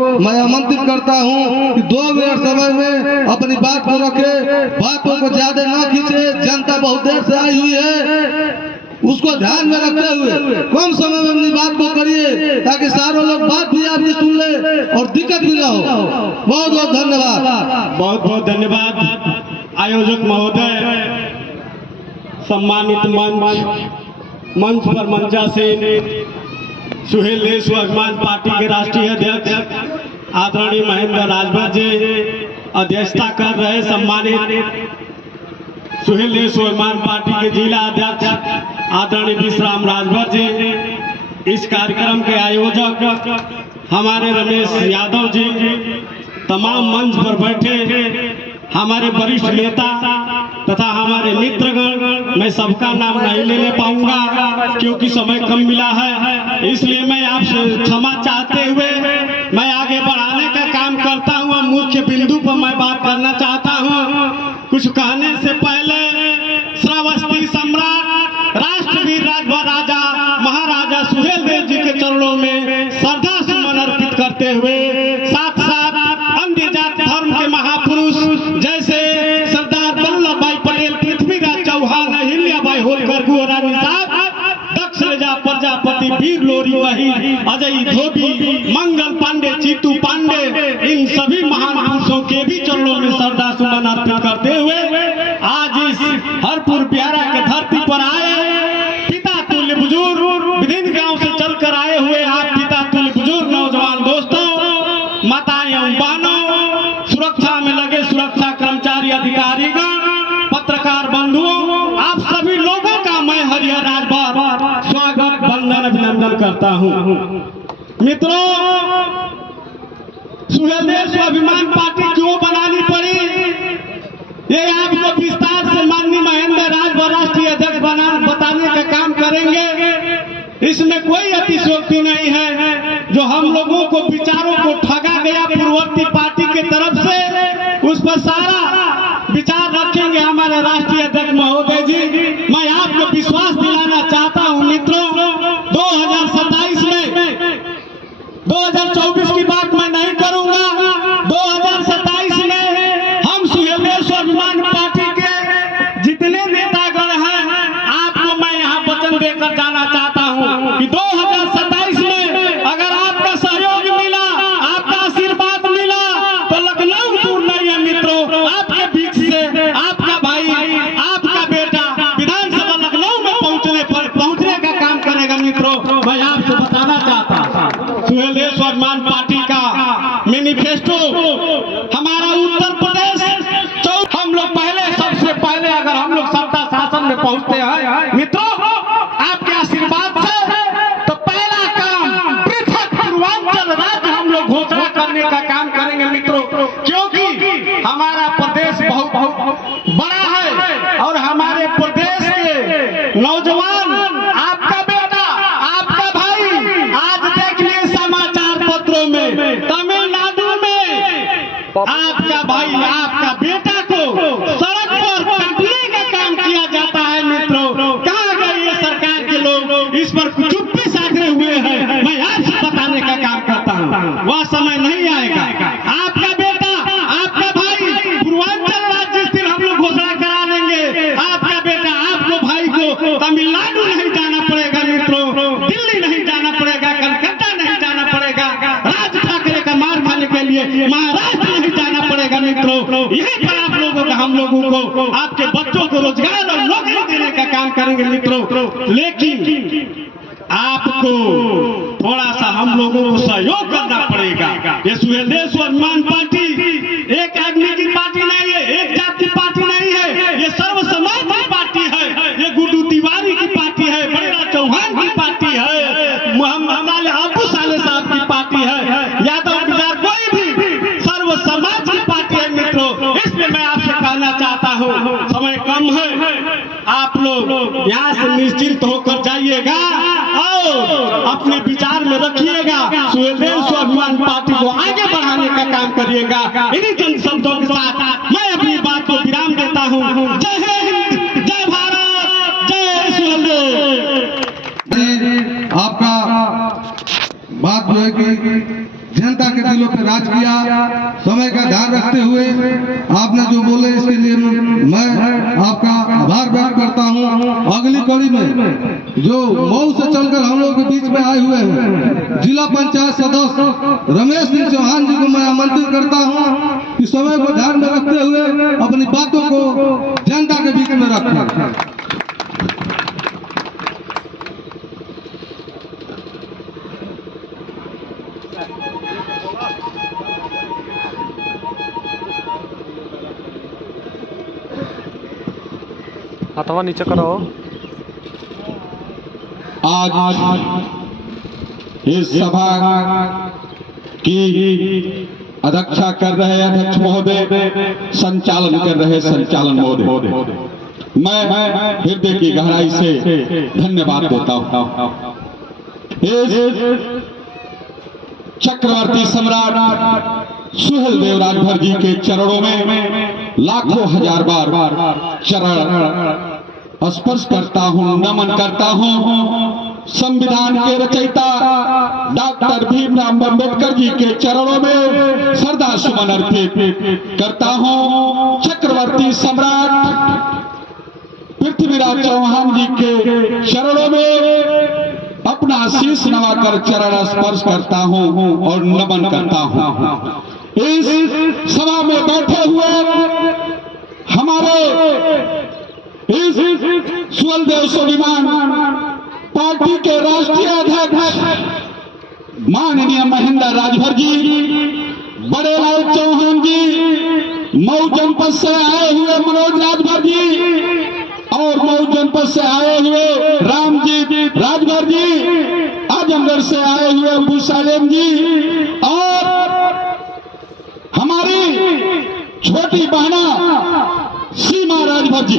मैं आमंत्रित करता हूं कि 2 मिनट समय में अपनी बात को रखे, बातों को ज्यादा ना खींचे। जनता बहुत देर से आई हुई है, उसको ध्यान में रखते हुए कम समय में अपनी बात को करिए, ताकि सारे लोग बात भी आपकी सुन ले और दिक्कत भी ना हो। बहुत बहुत धन्यवाद। बहुत बहुत धन्यवाद आयोजक महोदय, सम्मानित मंच पर मंचासीन सुहेल देश स्वाभिमान पार्टी के राष्ट्रीय अध्यक्ष आदरणीय महेंद्र राजभर जी अध्यक्षता कर रहे, सम्मानित सुहेल देश स्वाभिमान पार्टी के जिला अध्यक्ष आदरणीय विश्राम राजभर जी, इस कार्यक्रम के आयोजक हमारे रमेश यादव जी, तमाम मंच पर बैठे हमारे वरिष्ठ नेता तथा हमारे मित्रगण, मैं सबका नाम नहीं लेने पाऊंगा क्योंकि समय कम मिला है, इसलिए मैं आपसे क्षमा चाहते हुए मैं आगे बढ़ाने का काम करता हूं। मुख्य बिंदु पर मैं बात करना चाहता हूं। कुछ कहने से पहले श्रावस्ती सम्राट राष्ट्रवीर राजभर राजा महाराजा सुहेल देव जी के चरणों में श्रद्धा सुमन अर्पित करते हुए साथ साथ अन्य जाति धर्म के महापुरुष जैसे सरदार वल्लभ भाई पटेल, पृथ्वीराज चौहान, अहिल्याबाई होलकर, गोरानी साहब, दक्ष राजा प्रजापति, वीर लोरी वही, अजय धोबी, मंगल पांडे, चीतू पांडे, इन सभी महान पुरुषों के भी चरणों में श्रद्धा सुमन अर्पित करते हुए आज इस हरपुर बिहारा के धरती पर आए पिता तुल्य बुजुर्ग, विभिन्न गांव से चलकर आए हुए आप पिता तुल्य बुजुर्ग नौजवान दोस्तों, माताएं एवं बहनों, सुरक्षा में लगे सुरक्षा कर्मचारी, अधिकारीगण, पत्रकार बंधुओं, आप सभी लोगों का मैं हरिहर राजभर स्वागत, वंदन, अभिनंदन करता हूं। मित्रों, सुहेल देव स्वाभिमान पार्टी क्यों बनानी पड़ी, ये आपको विस्तार से माननीय महेंद्र राजभर राष्ट्रीय अध्यक्ष बताने का काम करेंगे। इसमें कोई अतिशयोक्ति नहीं है। जो हम लोगों को विचारों को ठगा गया पूर्ववर्ती पार्टी के तरफ से, उस पर सारा विचार रखेंगे हमारे राष्ट्रीय अध्यक्ष महोदय जी। मैं आपको विश्वास दिलाना चाहता हूं मित्रों, 2027 में 2024 की बात मैं नहीं करूंगा, 2027 में हम सुहेल देव स्वाभिमान पार्टी के जितने नेतागण हैं, आपको मैं यहाँ वचन देकर जाना चाहता हूँ कि 2027 में अगर आपका सहयोग मिला, आपका आशीर्वाद मिला, तो लखनऊ दूर नहीं है मित्रों, आपके बीच से आपका भाई, आपका बेटा विधानसभा लखनऊ में पहुंचने का काम करेगा मित्रों। मैं आपसे बताना चाहता हूँ, सुहेल देव स्वाभिमान पार्टी का मैनिफेस्टो हमारा उत्तर प्रदेश, हम लोग सबसे पहले अगर हम लोग सत्ता शासन में पहुंचते हैं मित्रों आपके आशीर्वाद से, तो पहला काम पृथक पूर्वांचल राज्य हम लोग घोषणा करने का काम करेंगे मित्रों, क्योंकि हमारा प्रदेश बहुत बड़ा है और हमारे प्रदेश के नौजवान, आपका बेटा, आपका भाई, आज देखिए समाचार पत्रों में तमिलनाडु में आपका भाई, आपका बेटा को सड़क पर काटने का काम किया जाता है मित्रों। कहाँ गए ये सरकार के लोग, इस पर चुप्पी साधे हुए हैं। मैं आपसे बताने का काम करता हूँ, वह समय नहीं आएगा। आपका बेटा, आपका भाई पूर्वांचल राज्य स्थिर हम लोग घोषणा करा देंगे। आपका बेटा, आपको भाई को तमिलनाडु नहीं जाना पड़ेगा मित्रों, दिल्ली नहीं जाना पड़ेगा, कलकत्ता नहीं जाना पड़ेगा, राज ठाकरे का मार खाने के लिए महाराष्ट्र नहीं जाना पड़ेगा मित्रों। यही पर आप लोगों को, हम लोगों को, आपके बच्चों को रोजगार और नौकरी देने का काम करेंगे मित्रों। लेकिन आपको थोड़ा सा हम लोगों को सहयोग करना पड़ेगा। ये सुहेल देव स्वाभिमान पार्टी एक आदमी की पार्टी नहीं है, एक जाति की पार्टी नहीं है, ये सर्व समाज की पार्टी है। ये गुड्डू तिवारी की पार्टी है, बलराज चौहान की पार्टी है, मोहम्मद अबू साले साहब की पार्टी है, यादव बिहार कोई भी सर्व समाज की पार्टी है मित्रों। इसलिए मैं आपसे कहना चाहता हूँ, समय कम है, आप लोग यहाँ से निश्चिंत होकर जाइएगा और अपने विचार में रखिएगा, सुहेल देव स्वाभिमान पार्टी को आगे बढ़ाने का काम करिएगा। इन्हीं चंद शब्दों के साथ मैं अपनी बात को विराम देता हूँ। जय हिंद, जय भारत, जय सुहेल देव। आपका बात जो है कि जनता जनता के दिलों पे राज किया। समय का ध्यान रखते हुए आपने जो बोले इसके लिए मैं आपका आभार व्यक्त करता हूँ। अगली कड़ी में जो मऊ से चलकर हम लोग के बीच में आए हुए हैं जिला पंचायत सदस्य रमेश सिंह चौहान जी को मैं आमंत्रित करता हूँ कि समय को ध्यान में रखते हुए अपनी बातों को जनता के बीच में रखें। हथवा नीचे करो। आज इस सभा की अध्यक्षता कर रहे अध्यक्ष महोदय, संचालन कर रहे संचालन महोदय, मैं हृदय की गहराई से धन्यवाद देता हूँ। इस चक्रवर्ती सम्राट सुहेल देव राजभर जी के चरणों में लाखों हजार बार चरण स्पर्श करता हूँ, नमन करता हूँ। संविधान के रचयिता डॉक्टर भीमराव अम्बेडकर जी के चरणों में श्रद्धा सुमन अर्पित करता हूँ। चक्रवर्ती सम्राट पृथ्वीराज चौहान जी के चरणों में अपना शीश नवाकर चरण स्पर्श करता हूँ और नमन करता हूँ। इस सभा में बैठे हुए हमारे इस सुहेलदेव स्वाभिमान पार्टी के राष्ट्रीय अध्यक्ष माननीय महेंद्र राजभर जी, बड़े लाल चौहान जी, मऊ जनपद से आए हुए मनोज राजभर जी और मऊ जनपद से आए हुए रामजी राजभर जी, आजमगढ़ से आए हुए अबू सालेम जी और हमारी छोटी बहना सीमा राजभर जी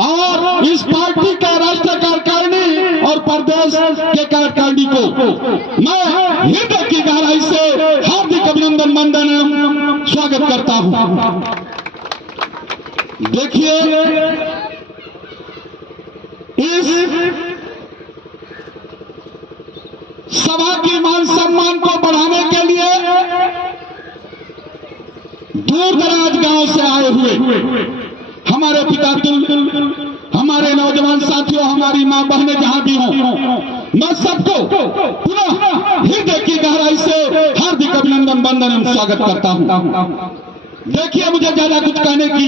और इस पार्टी का राष्ट्रीय कार्यकारिणी और प्रदेश के कार्यकारिणी को मैं हृदय की गहराई से हार्दिक अभिनंदन वंदन स्वागत करता हूं। देखिए, इस सभा की मान सम्मान को बढ़ाने के लिए दूर दराज गांव से आए हुए हमारे पिता हमारे नौजवान साथियों, हमारी मां बहनें जहां भी हों, मैं सबको पुनः हृदय की गहराई से हार्दिक अभिनंदन वंदन एवं स्वागत करता हूं। देखिए, मुझे ज्यादा कुछ कहने की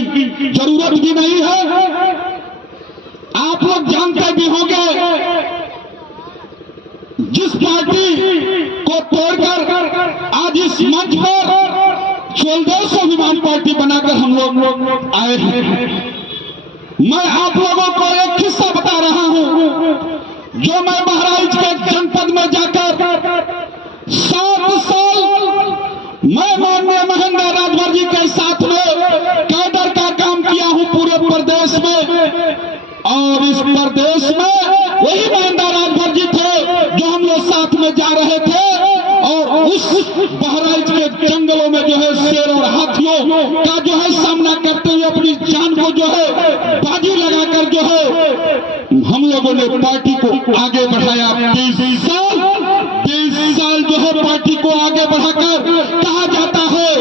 जरूरत भी नहीं है। आप लोग जानते भी होंगे, जिस पार्टी को तोड़कर आज इस मंच पर सुहेलदेव स्वाभिमान पार्टी बनाकर हम लोग आए हैं। मैं आप लोगों को एक किस्सा बता रहा हूं जो मैं बहराइच के जनपद में जाकर 7 साल मैं माननीय महेंद्र राजभर जी के साथ में कैडर का काम किया हूं पूरे प्रदेश में। और इस प्रदेश में वही महेंद्र राजभर जी थे जो हम लोग साथ में जा रहे थे और उस बहराइच के जंगलों में जो है शेर और हाथियों का जो है सामना करते हुए अपनी जान को जो है बाजी लगाकर जो है हम लोगों ने पार्टी को आगे बढ़ाया। 20 साल जो है पार्टी को आगे बढ़ाकर कहा जाता है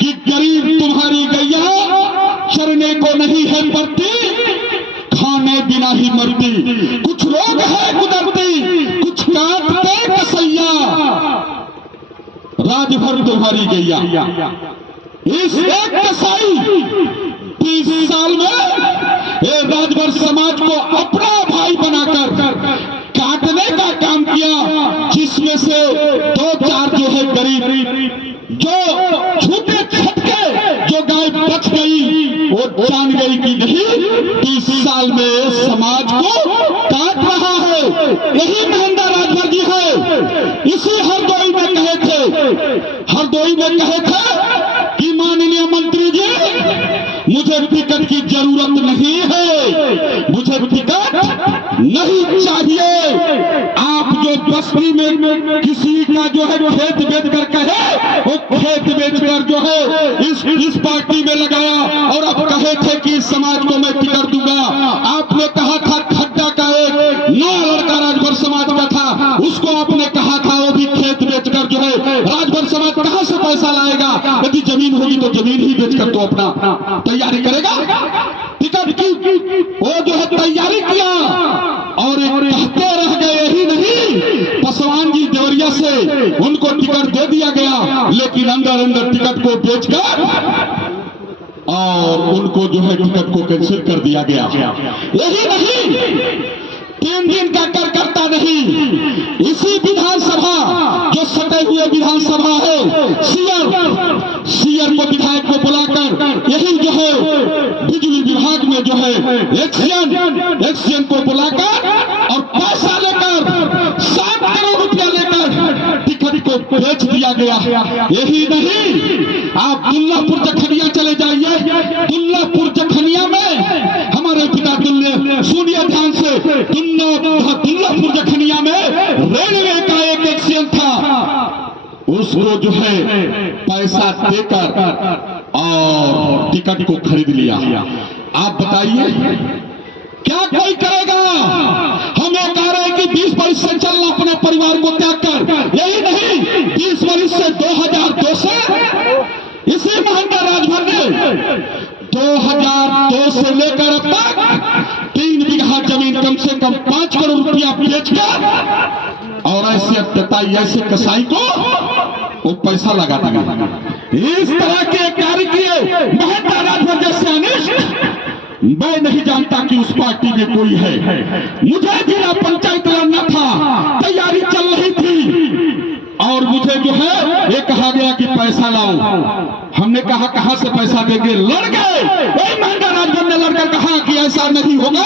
कि गरीब तुम्हारी गैया चरने को नहीं है पड़ती, खाने बिना ही मरती। कुछ लोग है कुदरती, कुछ काटते कसैया, राजभर तुम्हारी गैया। इस एक कसाई 20 साल में ये राजभर समाज को अपना भाई बनाकर काटने का काम किया, जिसमें से 2-4 जो है गरीब जो छूटे छटके जो गाय बच गई वो जान गई कि नहीं 20 साल में समाज को काट रहा है। यही महेंद्र राजभर जी है। इसी हरदोई में कहे थे कि माननीय मंत्री जी, मुझे टिकट की जरूरत नहीं है, मुझे टिकट नहीं चाहिए। आप जो बस्ती में किसी का जो है खेत बेच कर कहे, वो खेत बेच कर जो है इस पार्टी में लगाया और अब कहे थे कि इस समाज को मैं टिकट दूंगा। आपने कहा था खड्डा का एक नया लड़का राजभर समाज का था, उसको आपने कहा था वो भी खेत बेच बेचकर जो है राजभर समाज कहां से पैसा लाएगा? यदि जमीन होगी तो जमीन ही बेचकर तो अपना तैयारी करेगा। टिकट की वो जो है तैयारी किया और कहते रह गए ही नहीं, पासवान जी देवरिया से उनको टिकट दे दिया गया, लेकिन अंदर अंदर टिकट को बेचकर और उनको जो है टिकट को कैंसिल कर दिया गया। यही नहीं, 3 दिन का कर करता नहीं, इसी विधानसभा जो सटे हुए विधानसभा है, सीआर को विधायक को बुलाकर यही जो है बिजली विभाग में जो है एक्सियन को बुलाकर और पैसा लेकर 7 करोड़ रुपया लेकर टिकट को बेच दिया गया। यही नहीं, आप दुल्लापुर जखनिया चले जाइए, दुल्लापुर जखनिया में हमारे पिता सुनिए ध्यान से, दुल्लापुर जखनिया में रेलवे का एक एक्सीडेंट था, उसको जो है पैसा देकर और टिकट को खरीद लिया। आप बताइए क्या कोई करेगा? हम ये कह रहे हैं कि 20 वर्ष से चलना अपने परिवार को त्याग कर, यही नहीं 20 वर्ष से 2002 से इसी महंगा राजभर ने 2002 से लेकर अब तक 3 बीघा जमीन कम से कम 5 करोड़ रुपया बेचकर और ऐसे अत्यताई ऐसे कसाई को वो पैसा लगा दिया। इस तरह के कार्य किए महंगा राजभर जैसे अनिष्ट मैं नहीं जानता कि उस पार्टी में कोई है। मुझे जिला पंचायत लड़ना था, तैयारी चल रही थी और मुझे जो है ये कहा गया कि पैसा लाओ। हमने कहा कहां से पैसा देंगे? लड़ गए। महंगा राजभर ने लड़कर कहा कि ऐसा नहीं होगा,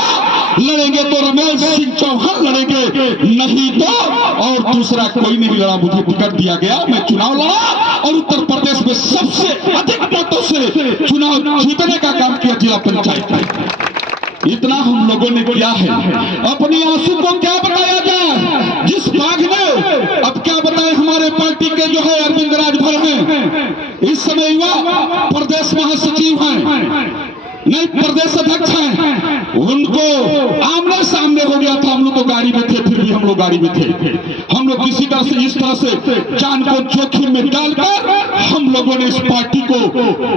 लड़ेंगे तो रमेश सिंह चौहान लड़ेंगे, नहीं तो और दूसरा कोई नहीं लड़ा। मुझे टिकट दिया गया, मैं चुनाव लड़ा और उत्तर प्रदेश में सबसे अधिक मतों से चुनाव जीतने का काम किया जिला पंचायत में। इतना हम लोगों ने किया है। अपनी आंसू को क्या बताया जाए? जिस बाघ में अब क्या बताएं, हमारे पार्टी के जो है अरविंद राजभर हैं, इस समय युवा प्रदेश महासचिव हैं, नहीं प्रदेश अध्यक्ष हैं, उनको आमने सामने हो गया था। हम लोग तो गाड़ी में थे, फिर भी हम लोग गाड़ी में थे। हम लोग किसी तरह से इस तरह से जान को जोखिम में डालकर हम लोगों ने इस पार्टी को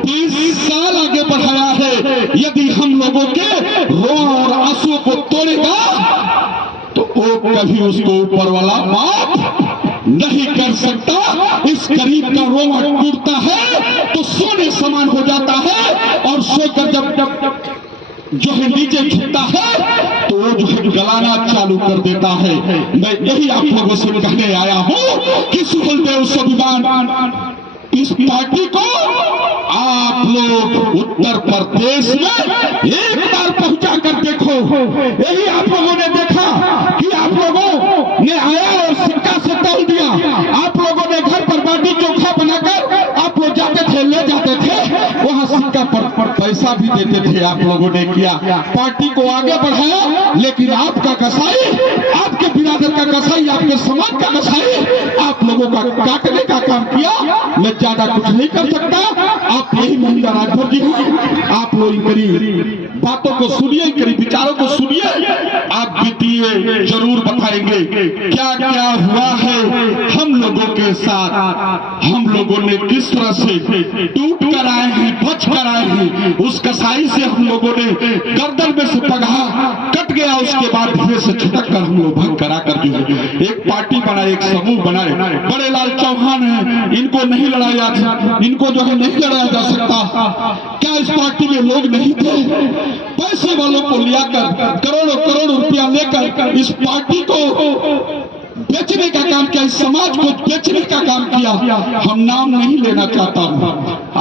20 साल आगे बढ़ाया है। यदि हम लोगों के रोआ और आंसुओं को तोड़ेगा तो वो कभी उसको ऊपर वाला माफ नहीं कर सकता। इस गरीब का रोआ टूटता है तो सोने समान हो जाता है और सोकर जब जो है नीचे झुकता है तो वो जो है गलाना चालू कर देता है। मैं यही आप लोगों से कहने आया हूं कि सुहेलदेव स्वाभिमान इस पार्टी को आप लोग उत्तर प्रदेश में एक बार पहुंचा कर देखो। यही आप लोगों ने देखा कि आप लोगों ने आया और सिक्का से तोल दिया। आप लोगों ने घर पर बाटी चोखा बनाकर आप लोग जाते थे, ले जाते थे, वहां सिक्का पर पैसा भी देते थे। आप लोगों ने किया, पार्टी को आगे बढ़ाया, लेकिन आपका कसाई, आपके बिरादर का कसाई, आपके समाज का कसाई आप लोगों का काटने का काम किया। मैं ज्यादा कुछ नहीं कर सकता। आप यही महिला राजभर जी हैं, आप लोग करीब बातों को सुनिए, करीब विचारों को सुनिए। आप बीतीए जरूर बताएंगे क्या क्या हुआ है हम लोगों के साथ। हम लोगों ने किस तरह से टूट कर आए हैं, बच कर आए हैं। उस कसाई से हम लोगों ने गर्दन में से पगहा कट गया, उसके बाद धीरे से छटक कर हम लोग भंग करा कर जो है एक पार्टी बनाए, एक समूह बनाए। बड़े लाल चौहान हैं, इनको नहीं लड़ाया, इनको जो है नहीं लड़ाया जा सकता। क्या इस पार्टी में लोग नहीं थे? पैसे वालों को लियाकर करोड़ों करोड़ों रुपया लेकर इस पार्टी को बेचने का काम किया, इस समाज को बेचने का काम किया। हम नाम नहीं लेना चाहता हूं,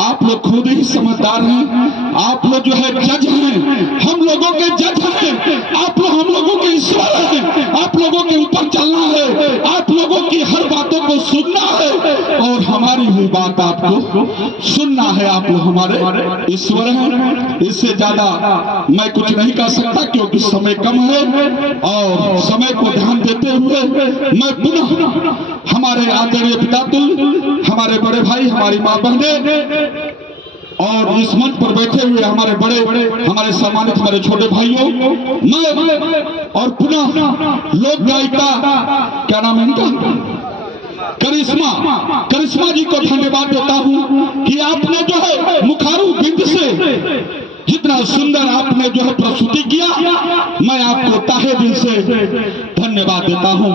आप लोग खुद ही समझदार हैं। आप लोग जो है जज हैं, हम लोगों के जज हैं। आप लोग हम लोगों के ईश्वर हैं। आप लोगों के ऊपर चलना है, आप लोगों की हर बातों को सुनना है और हमारी हुई बात आपको सुनना है। आप लोग हमारे ईश्वर हैं। इससे ज्यादा मैं कुछ नहीं कर सकता क्योंकि समय कम है और समय को ध्यान देते हुए मैं पुनः हमारे आदरणीय पितातुल, हमारे बड़े भाई, हमारी मां बहने और इस मंच पर बैठे हुए हमारे बड़े हमारे सम्मानित हमारे छोटे भाइयों, मैं और पुनः लोक गायिका क्या नाम है इनका, करिश्मा जी को धन्यवाद देता हूँ कि आपने जो है मुखारू बिंद से जितना सुंदर आपने जो है प्रस्तुति किया, मैं आपको ताहे दिल से धन्यवाद देता हूँ।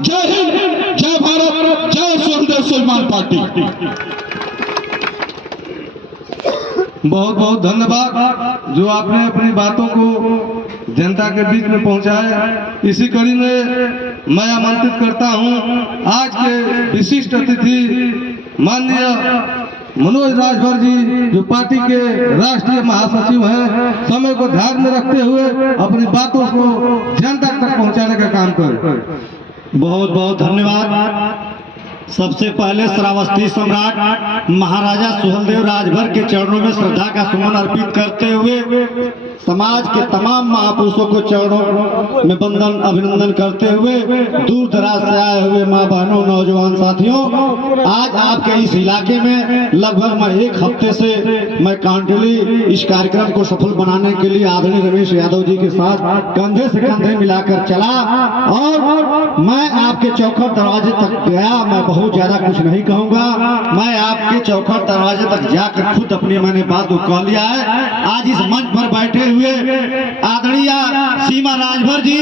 जय हिंद, जय भारत, जय सुहलदेव स्वाभिमान पार्टी। बहुत बहुत धन्यवाद जो आपने अपनी बातों को जनता के बीच में पहुंचाया। इसी कड़ी में मैं आमंत्रित करता हूं आज के विशिष्ट अतिथि माननीय मनोज राजभर जी, जो पार्टी के राष्ट्रीय महासचिव हैं। समय को ध्यान में रखते हुए अपनी बातों को जनता तक पहुंचाने का काम करें। बहुत बहुत धन्यवाद। सबसे पहले श्रावस्ती सम्राट महाराजा सुहलदेव राजभर के चरणों में श्रद्धा का सुमन अर्पित करते हुए समाज के तमाम महापुरुषों को चरणों में वंदन अभिनंदन करते हुए दूर दराज से आए हुए माँ बहनों, नौजवान साथियों, आज आपके इस इलाके में लगभग मैं एक हफ्ते से मैं कांटिली इस कार्यक्रम को सफल बनाने के लिए आदरणीय रमेश यादव जी के साथ कंधे से कंधे मिलाकर चला और मैं आपके चौखट दरवाजे तक गया। मैं बहुत ज्यादा कुछ नहीं कहूंगा, मैं आपके चौखट दरवाजे तक जाकर खुद अपनी मैंने बात को कह लिया है। आज इस मंच पर बैठे हुए आदरणीय सीमा राजभर जी,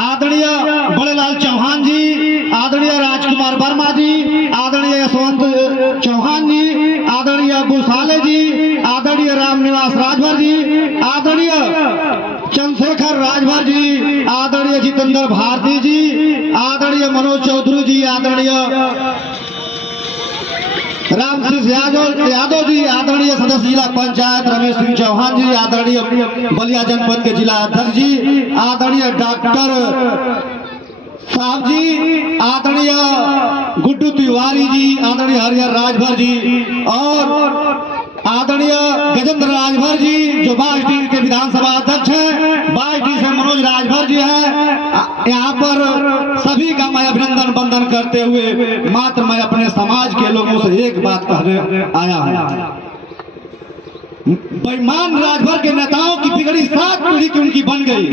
आदरणीय बड़ेलाल चौहान जी, आदरणीय राजकुमार वर्मा जी, आदरणीय यशवंत चौहान जी, आदरणीय भूसाले जी, आदरणीय रामनिवास राजभर जी, आदरणीय चंद्रशेखर राजभर जी, आदरणीय जितेंद्र भारती जी, आदरणीय मनोज चौधरी जी, आदरणीय रामसिंह यादव जी, आदरणीय सदस्य जिला पंचायत रमेश सिंह चौहान जी, आदरणीय बलिया जनपद के जिला अध्यक्ष जी, आदरणीय डॉक्टर साहब जी, आदरणीय गुड्डू तिवारी जी, आदरणीय हरिहर राजभर जी और आदरणीय गजेंद्र राजभर जी जो बाजडी के विधानसभा अध्यक्ष हैं, बाजडी से मनोज राजभर जी हैं। यहाँ पर सभी का मैं अभिनंदन वंदन करते हुए मात्र मैं अपने समाज के लोगों से एक बात कहने आया हूँ। बेईमान राजभर के नेताओं की बिगड़ी 7 पीढ़ी की उनकी बन गई,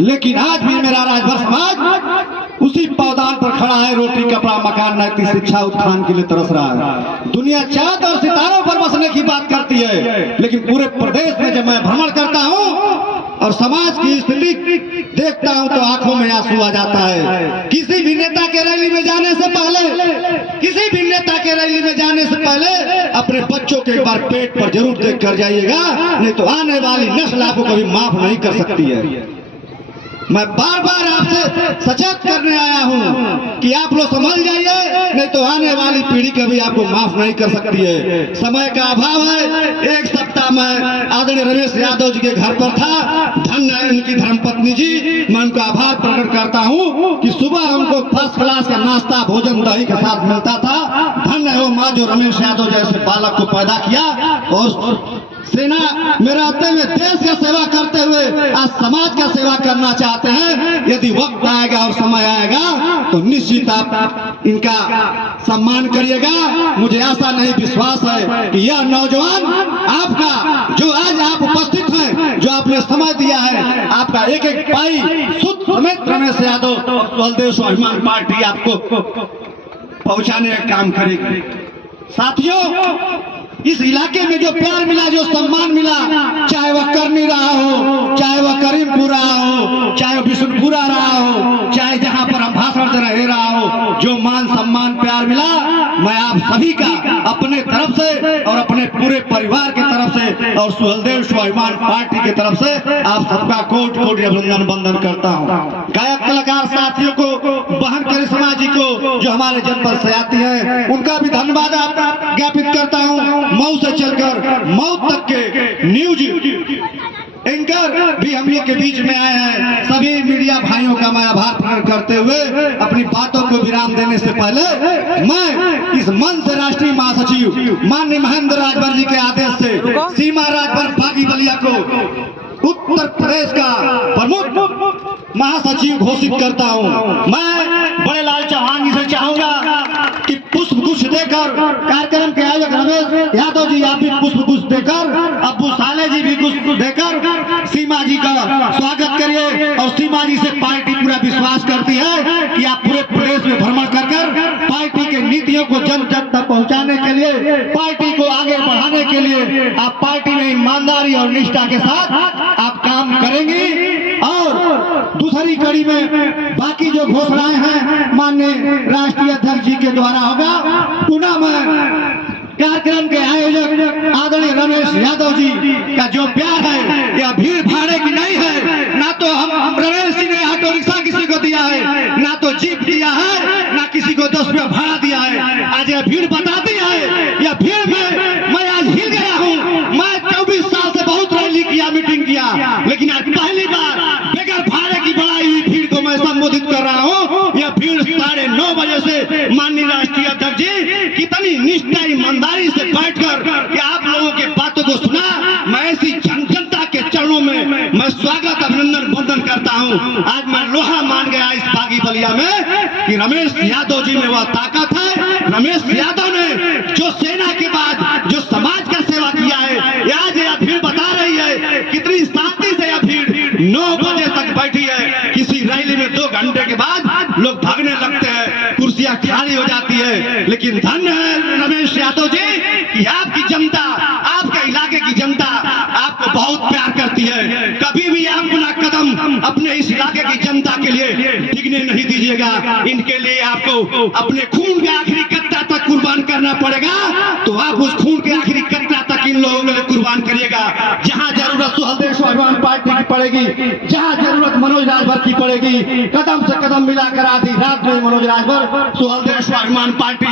लेकिन आज भी मेरा राजभर समाज उसी पौधान पर खड़ा है। रोटी, कपड़ा, मकान, नैतिक शिक्षा, उत्थान के लिए तरस रहा है। दुनिया चांद और सितारों पर बसने की बात करती है, लेकिन पूरे प्रदेश में जब मैं भ्रमण करता हूँ और समाज की स्थिति देखता हूँ तो आंखों में आंसू आ जाता है। किसी भी नेता के रैली में जाने से पहले अपने बच्चों के एक बार पेट पर जरूर देख कर जाइएगा, नहीं तो आने वाली नस्ल आपको कभी माफ नहीं कर सकती है। मैं बार बार आपसे सचेत करने आया हूं कि आप लोग समझ जाइए, नहीं तो आने वाली पीढ़ी कभी आपको माफ नहीं कर सकती है। समय का अभाव है। एक सप्ताह में आदरणीय रमेश यादव जी के घर पर था, धन्य है उनकी धर्मपत्नी जी, मैं उनका आभार प्रकट करता हूं कि सुबह हमको फर्स्ट क्लास का नाश्ता भोजन दही के साथ मिलता था। धन्य है वो माँ जो रमेश यादव जैसे बालक को पैदा किया और सेना में रहते हुए देश का सेवा करते हुए आज समाज का सेवा करना चाहते हैं। यदि वक्त आएगा और समय आएगा तो निश्चित आप इनका सम्मान करिएगा। मुझे आशा नहीं विश्वास है कि यह नौजवान आपका जो आज आप उपस्थित हैं, जो आपने समय दिया है, आपका एक एक पाई शुद्ध समेत रमेश यादव सुहलदेव स्वाभिमान पार्टी आपको पहुंचाने का काम करेगी। साथियों, इस इलाके में जो प्यार मिला, जो सम्मान मिला, चाहे वह करनी रहा हो, चाहे वह करीमपुर रहा हो, चाहे वह बिशुनपुरा रहा हो, चाहे जहां पर हम भाषण दे रहा हो, जो मान सम्मान प्यार मिला, मैं आप सभी का अपने तरफ से और अपने पूरे परिवार की तरफ से और सुहलदेव स्वाभिमान पार्टी की तरफ से आप सबका कोटि कोटि अभिनंदन वंदन करता हूं। गायक कलाकार साथियों को, बहन करिश्मा जी को जो हमारे जनपद से आती है, उनका भी धन्यवाद आप ज्ञापित करता हूं। मऊ से चलकर मऊ तक के न्यूज एंकर भी हम लोग के बीच में आए हैं। सभी मीडिया भाइयों का मैं आभार प्रकट करते हुए अपनी बातों को विराम देने से पहले मैं इस मंच से राष्ट्रीय महासचिव माननीय महेंद्र राजभर जी के आदेश से सीमा राजभर बागी बलिया को उत्तर प्रदेश का प्रमुख महासचिव घोषित करता हूं। मैं बड़ेलाल चौहान जी से चाहूंगा कि पुष्प गुच्छ देकर कार्यक्रम के आयोजक रमेश यादव जी आप भी पुष्प गुच्छ देकर, अब्बू साले जी भी पुष्प देकर सीमा जी का स्वागत करिए और सीमा जी से पार्टी पूरा विश्वास करती है कि आप पूरे प्रदेश में भ्रमण कर पार्टी के नीतियों को जन जन तक पहुंचाने के लिए, पार्टी को आगे बढ़ाने के लिए आप पार्टी में ईमानदारी और निष्ठा के साथ आप काम करेंगी। और दूसरी कड़ी में बाकी जो घोषणाएं हैं माननीय राष्ट्रीय अध्यक्ष जी के द्वारा होगा। पुनः मैं कार्यक्रम के आयोजक आदरणीय रमेश यादव जी का जो प्यार है यह भीड़ भाड़े की नहीं है। ना तो हम रमेश जी ने ऑटो रिक्शा किसी को दिया है, ना तो जीप दिया है, ना किसी को 10 रुपया भाड़ा दिया है। आज यह भीड़ बताती है, यह भीड़ में मैं आज हिल गया हूँ। मैं 24 साल से बहुत रैली किया, मीटिंग किया, लेकिन आज पहली बार बगैर भाड़े की बढ़ाई हुई भीड़ को मैं संबोधित कर रहा हूँ। यह भीड़ 9:30 बजे से माननीय राष्ट्रीय अध्यक्ष जी कितनी निष्ठा ईमानदारी से बैठकर कि आप लोगों के बातों को सुना। मैं ऐसी जनता के चरणों में मैं स्वागत अभिनंदन वंदन करता हूं। आज मैं लोहा मान गया इस बागी बलिया में कि रमेश यादव जी में वह ताकत है। रमेश यादव ने जो सेना के बाद जो समाज का सेवा किया है, आज यह भीड़ बता रही है कितनी शांति से यह भीड़ 9 बजे तक बैठी है। किसी रैली में 2 घंटे के बाद लोग भागने लगते हैं, कुर्सियां खाली हो जाती है। लेकिन धन्य है रमेश यादव जी कि आपकी जनता, आपके इलाके की जनता आपको बहुत प्यार करती है। कभी भी आप अपना कदम अपने इस इलाके की जनता के लिए डिगने नहीं दीजिएगा। इनके लिए आपको अपने खून के आखिरी कतरा तक कुर्बान करना पड़ेगा, तो आप उस खून के आखिरी कतरा तक इन लोगों के लिए कुर्बान करिएगा। जहां जरूरत सुहलदेव स्वाभिमान पार्टी की पड़ेगी, जहां जरूरत मनोज राजभर की पड़ेगी, कदम से कदम मिलाकर आधी रात में मनोज राजभर, सुहलदेव स्वाभिमान पार्टी।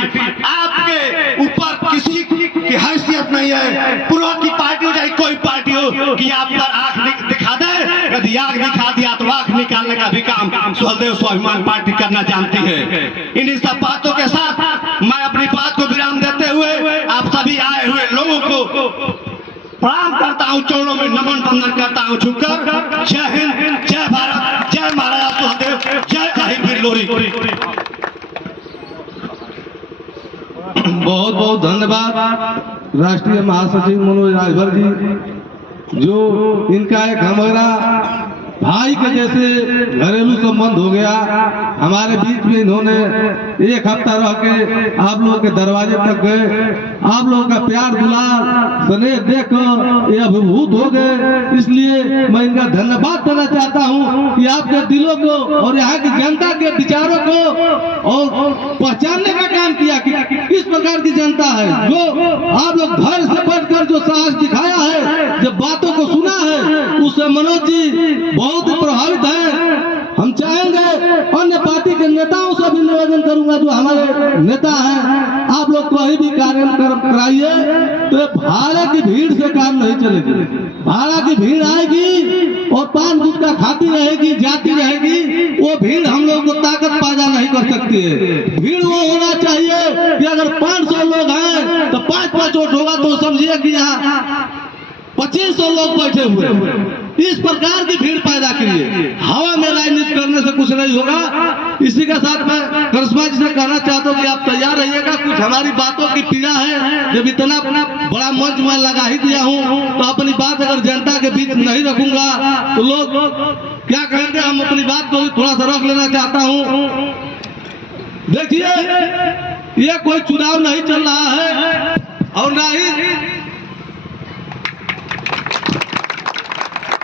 आपके ऊपर किसी की हैसियत नहीं है, पूर्व की पार्टी हो चाहे कोई पार्टी हो, कि आप पर आंख दिखा दे। यदि आंख दिखा दिया तो आंख निकालने का भी काम सुहलदेव स्वाभिमान पार्टी करना जानती है। इन सब बातों के साथ मैं अपनी बात को विराम देते हुए आप सभी आए हुए लोगों को प्रणाम करता हूं, चरणों में नमन वंदन करता हूं झुककर। जय हिंद, जय भारत, जय महाराजा सुहलदेव, जय अहिर लोरी। बहुत बहुत धन्यवाद राष्ट्रीय महासचिव मनोज राजभर जी, जो इनका एक हमारा भाई के जैसे घरेलू संबंध हो गया। हमारे बीच में इन्होंने 1 हफ्ता रह के आप लोगों के दरवाजे तक गए। आप लोगों का प्यार दुलार स्नेह देख ये अभिभूत हो गए। इसलिए मैं इनका धन्यवाद देना चाहता हूं कि आपके दिलों को और यहाँ की जनता के विचारों को और पहचानने का काम किया कि किस प्रकार की जनता है, जो आप लोग घर से बैठकर जो साहस दिखाया है, जब बातों को सुना है, उससे मनोज जी बहुत प्रभावित है। हम चाहेंगे अन्य पार्टी के नेताओं से भी निवेदन करूंगा, जो हमारे नेता हैं, आप लोग कोई भी कार्यक्रम कराइए तो भाड़ा की भीड़ से काम नहीं चलेगी। भाड़ा की भीड़ आएगी और पान गुटखा खाती रहेगी, जाती रहेगी, वो भीड़ हम लोग को ताकत पैदा नहीं कर सकती है। भीड़ वो होना चाहिए कि अगर 500 लोग हैं तो 5-5 वोट होगा, तो समझिए कि यहाँ 2500 लोग बैठे हुए। इस प्रकार की भीड़ पैदा कीजिए। हवा में राजनीति करने से कुछ नहीं होगा। इसी के साथ मैं करिश्मा जी से कहना चाहता हूँ कि आप तैयार रहिएगा। कुछ हमारी बातों की पीड़ा है, जब इतना बड़ा मंच मैं लगा ही दिया हूँ, तो अपनी बात अगर जनता के बीच नहीं रखूंगा तो लोग क्या कहेंगे। हम अपनी बात को थोड़ा सा रख लेना चाहता हूँ। देखिए, ये कोई चुनाव नहीं चल रहा है और ना ही